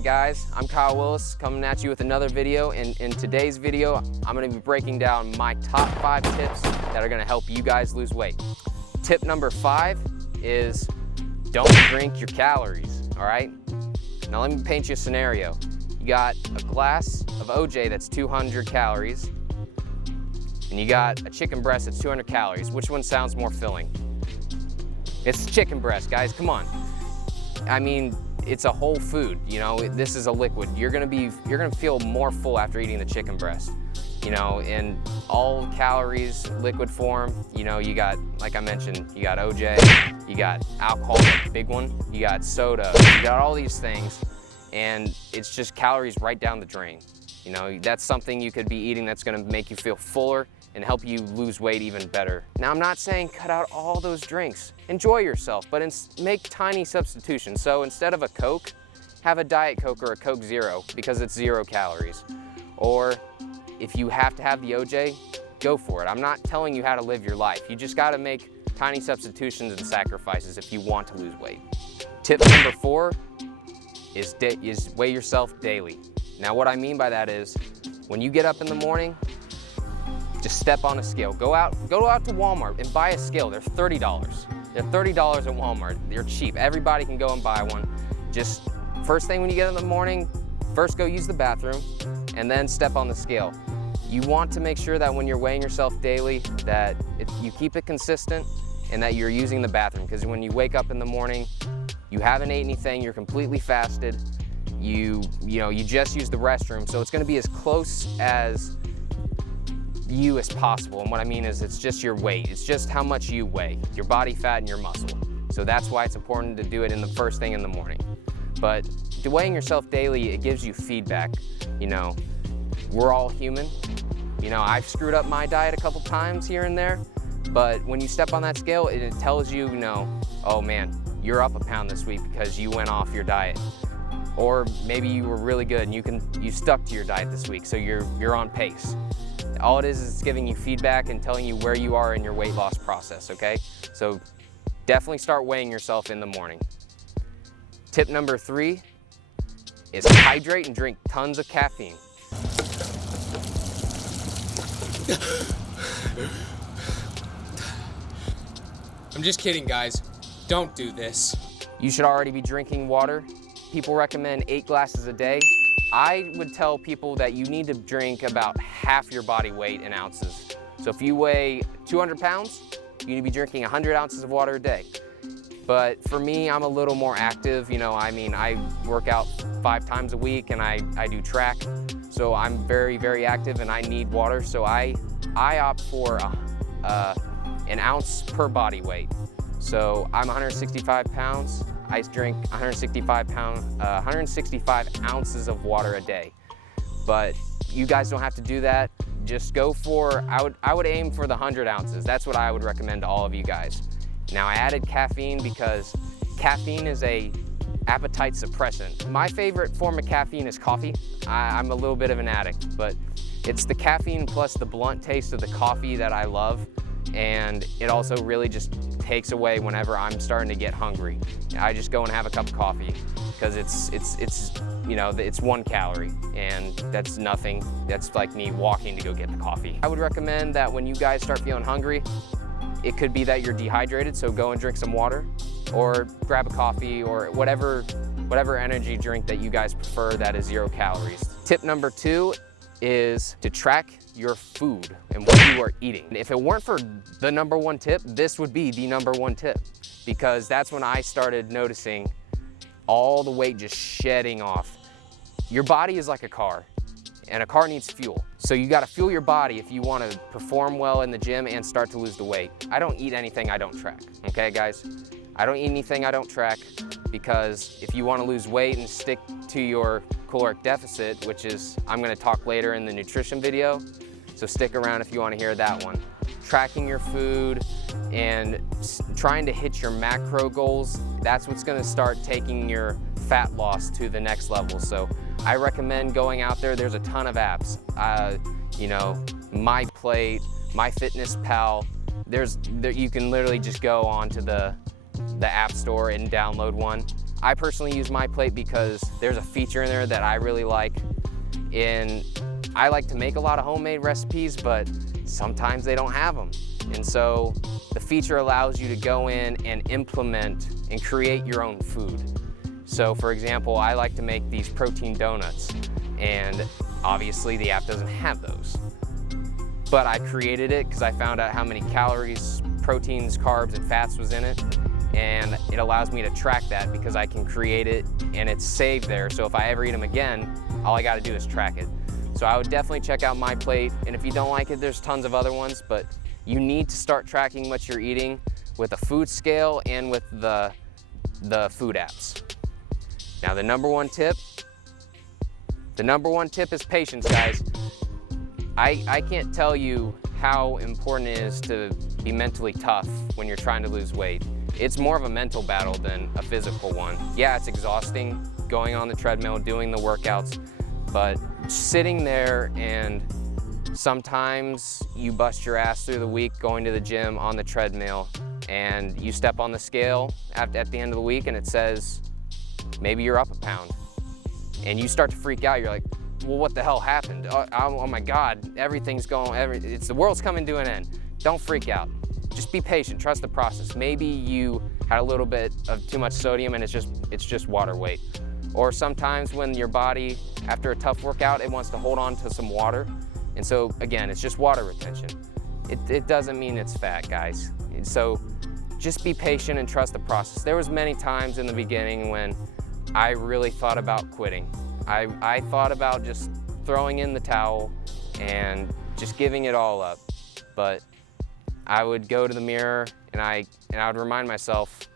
Alright guys, I'm Kyle Willis coming at you with another video, and in today's video I'm going to be breaking down my top 5 tips that are going to help you guys lose weight. Tip number 5 is don't drink your calories, alright? Now let me paint you a scenario. You got a glass of OJ that's 200 calories, and you got a chicken breast that's 200 calories. Which one sounds more filling? It's chicken breast, guys, come on. I mean, it's a whole food, you know, this is a liquid. You're gonna feel more full after eating the chicken breast. You know, in all calories, liquid form, you know, you got, like I mentioned, you got OJ, you got alcohol, the big one, you got soda, you got all these things, and it's just calories right down the drain. You know, that's something you could be eating that's gonna make you feel fuller and help you lose weight even better. Now, I'm not saying cut out all those drinks. Enjoy yourself, but make tiny substitutions. So instead of a Coke, have a Diet Coke or a Coke Zero because it's 0 calories. Or if you have to have the OJ, go for it. I'm not telling you how to live your life. You just gotta make tiny substitutions and sacrifices if you want to lose weight. Tip number 4 is weigh yourself daily. Now what I mean by that is, when you get up in the morning, just step on a scale. Go out to Walmart and buy a scale. They're $30. They're $30 at Walmart. They're cheap. Everybody can go and buy one. Just first thing when you get in the morning, first go use the bathroom and then step on the scale. You want to make sure that when you're weighing yourself daily that you keep it consistent and that you're using the bathroom, because when you wake up in the morning, you haven't ate anything, you're completely fasted, you just use the restroom, so it's gonna be as close as you as possible. And what I mean is it's just your weight. It's just how much you weigh, your body fat and your muscle. So that's why it's important to do it in the first thing in the morning. But weighing yourself daily, it gives you feedback. You know, we're all human. You know, I've screwed up my diet a couple times here and there, but when you step on that scale, it tells you, oh man, you're up a pound this week because you went off your diet. Or maybe you were really good and you stuck to your diet this week, so you're on pace. All it is it's giving you feedback and telling you where you are in your weight loss process, okay? So definitely start weighing yourself in the morning. Tip number 3 is hydrate and drink tons of caffeine. I'm just kidding, guys. Don't do this. You should already be drinking water. People recommend 8 glasses a day. I would tell people that you need to drink about half your body weight in ounces. So if you weigh 200 pounds, you need to be drinking 100 ounces of water a day. But for me, I'm a little more active. You know, I mean, I work out 5 times a week and I do track. So I'm very, very active and I need water. So I opt for an ounce per body weight. So I'm 165 pounds. I drink 165 ounces of water a day. But you guys don't have to do that. Just go for, I would aim for the 100 ounces. That's what I would recommend to all of you guys. Now I added caffeine because caffeine is a appetite suppressant. My favorite form of caffeine is coffee. I'm a little bit of an addict, but it's the caffeine plus the blunt taste of the coffee that I love. And it also really just takes away whenever I'm starting to get hungry. I just go and have a cup of coffee because it's 1 calorie and that's nothing. That's like me walking to go get the coffee. I would recommend that when you guys start feeling hungry, it could be that you're dehydrated, so go and drink some water or grab a coffee or whatever energy drink that you guys prefer that is 0 calories. Tip number 2 is to track your food and what you are eating. If it weren't for the number 1 tip, this would be the number 1 tip, because that's when I started noticing all the weight just shedding off. Your body is like a car, and a car needs fuel. So you gotta fuel your body if you wanna perform well in the gym and start to lose the weight. I don't eat anything I don't track, okay guys? I don't eat anything I don't track, because if you wanna lose weight and stick to your caloric deficit, which is, I'm gonna talk later in the nutrition video, so stick around if you wanna hear that one. Tracking your food and trying to hit your macro goals, that's what's gonna start taking your fat loss to the next level. So I recommend going out there. There's a ton of apps. MyPlate, MyFitnessPal. You can literally just go onto the App Store and download one. I personally use MyPlate because there's a feature in there that I really like. And I like to make a lot of homemade recipes, but sometimes they don't have them. And so the feature allows you to go in and implement and create your own food. So for example, I like to make these protein donuts, and obviously the app doesn't have those. But I created it because I found out how many calories, proteins, carbs, and fats was in it. And it allows me to track that because I can create it and it's saved there. So if I ever eat them again, all I gotta do is track it. So I would definitely check out MyPlate. And if you don't like it, there's tons of other ones, but you need to start tracking what you're eating with a food scale and with the food apps. Now the number one tip is patience, guys. I can't tell you how important it is to be mentally tough when you're trying to lose weight. It's more of a mental battle than a physical one. Yeah, it's exhausting going on the treadmill, doing the workouts, but sitting there, and sometimes you bust your ass through the week going to the gym on the treadmill, and you step on the scale at the end of the week and it says, maybe you're up a pound. And you start to freak out. You're like, well, what the hell happened? Oh my God, everything's going, the world's coming to an end. Don't freak out. Just be patient, trust the process. Maybe you had a little bit of too much sodium and it's just water weight. Or sometimes when your body, after a tough workout, it wants to hold on to some water. And so again, it's just water retention. It doesn't mean it's fat, guys. And so just be patient and trust the process. There was many times in the beginning when I really thought about quitting. I thought about just throwing in the towel and just giving it all up. But I would go to the mirror and I would remind myself,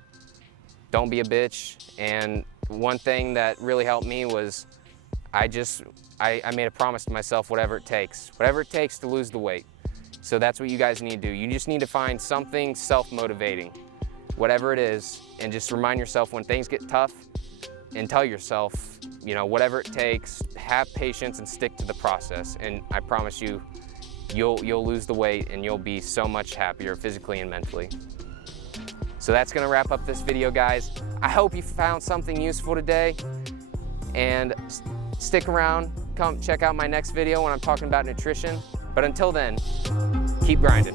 don't be a bitch. And one thing that really helped me was I made a promise to myself, whatever it takes to lose the weight. So that's what you guys need to do. You just need to find something self-motivating, whatever it is, and just remind yourself when things get tough, and tell yourself, you know, whatever it takes, have patience and stick to the process. And I promise you, you'll lose the weight and you'll be so much happier physically and mentally. So that's gonna wrap up this video, guys. I hope you found something useful today, and stick around, come check out my next video when I'm talking about nutrition. But until then, keep grinding.